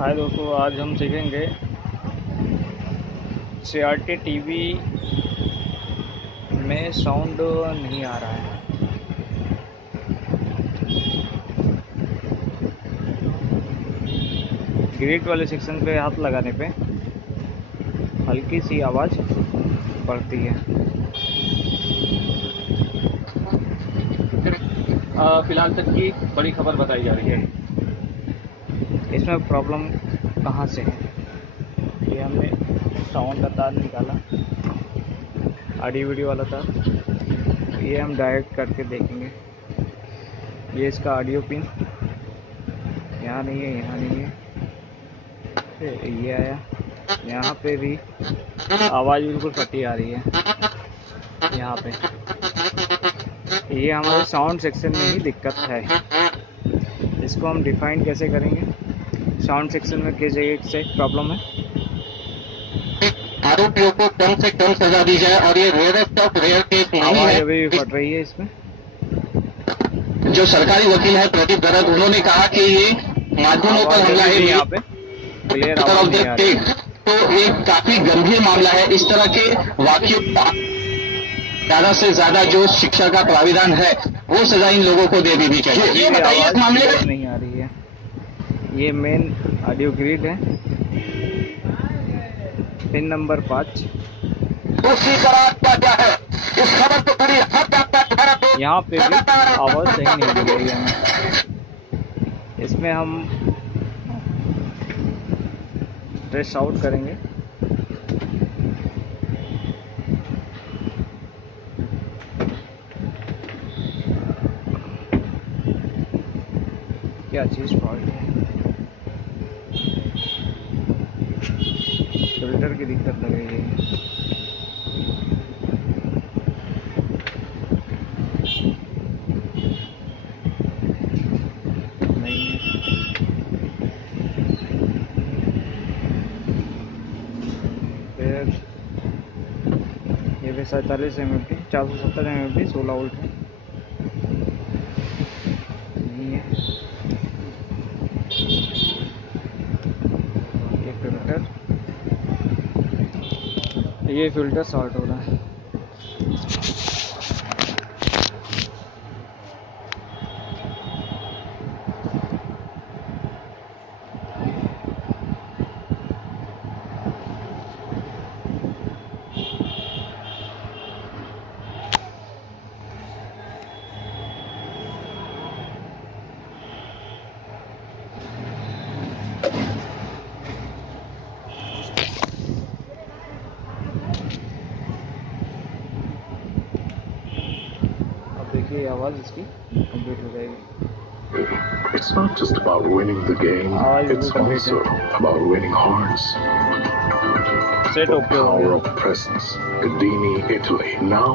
हाय दोस्तों, आज हम सीखेंगे CRT टीवी में साउंड नहीं आ रहा है। ग्रिड वाले सेक्शन पे हाथ लगाने पे हल्की सी आवाज़ बढ़ती है। फिलहाल तक की बड़ी खबर बताई जा रही है। इसमें प्रॉब्लम कहाँ से है? ये हमने साउंड का तार निकाला, ऑडियो वीडियो वाला तार। ये हम डायरेक्ट करके देखेंगे। ये इसका ऑडियो पिन यहाँ नहीं है, यहाँ नहीं है। फिर ये आया, यहाँ पे भी आवाज़ बिल्कुल फटी आ रही है। यहाँ पे ये हमारे साउंड सेक्शन में ही दिक्कत है। इसको हम डिफाइन कैसे करेंगे? साउंड सेक्शन में किस जगह से प्रॉब्लम है? आरोपियों को कम से कम सजा दी जाए और ये रेयरेस्ट ऑफ रेयर केस नहीं आवाज़ है। अभी भी फट रही है इसमें। जो सरकारी वकील है प्रदीप दरद, उन्होंने कहा कि ये माध्यमों पर हमला है यहाँ पे क्लियर आवाज़ नहीं आ रही है। तो एक काफी गंभीर मामला है। इस तरह के वाक्यों ज्यादा से ज्यादा जो शिक्षा का प्राविधान है वो सजा इन लोगों को दे देनी चाहिए। ये बताइए इस मामले में नहीं आ रही है। ये मेन ऑडियो ग्रिड है, पिन नंबर 5। दूसरी तरफ क्या है इस खबर को पूरी हद यहाँ पे भी आवाज़ सही नहीं मिल रही है हमें। इसमें हम ट्रेस आउट करेंगे। क्या चीज़ फॉल्ट है? फिल्टर की दिक्कत लग रही है। नहीं है। फिर ये भी 47 mAh 470 mAh 16 वोल्ट है। नहीं है। ये फिल्टर शॉर्ट हो रहा है। देखिए आवाज़ इसकी कंप्लीट हो जाएगी। It's not just about winning the game, it's also about winning hearts. Set The okay हो power गया। of presence. Edini, Italy. Now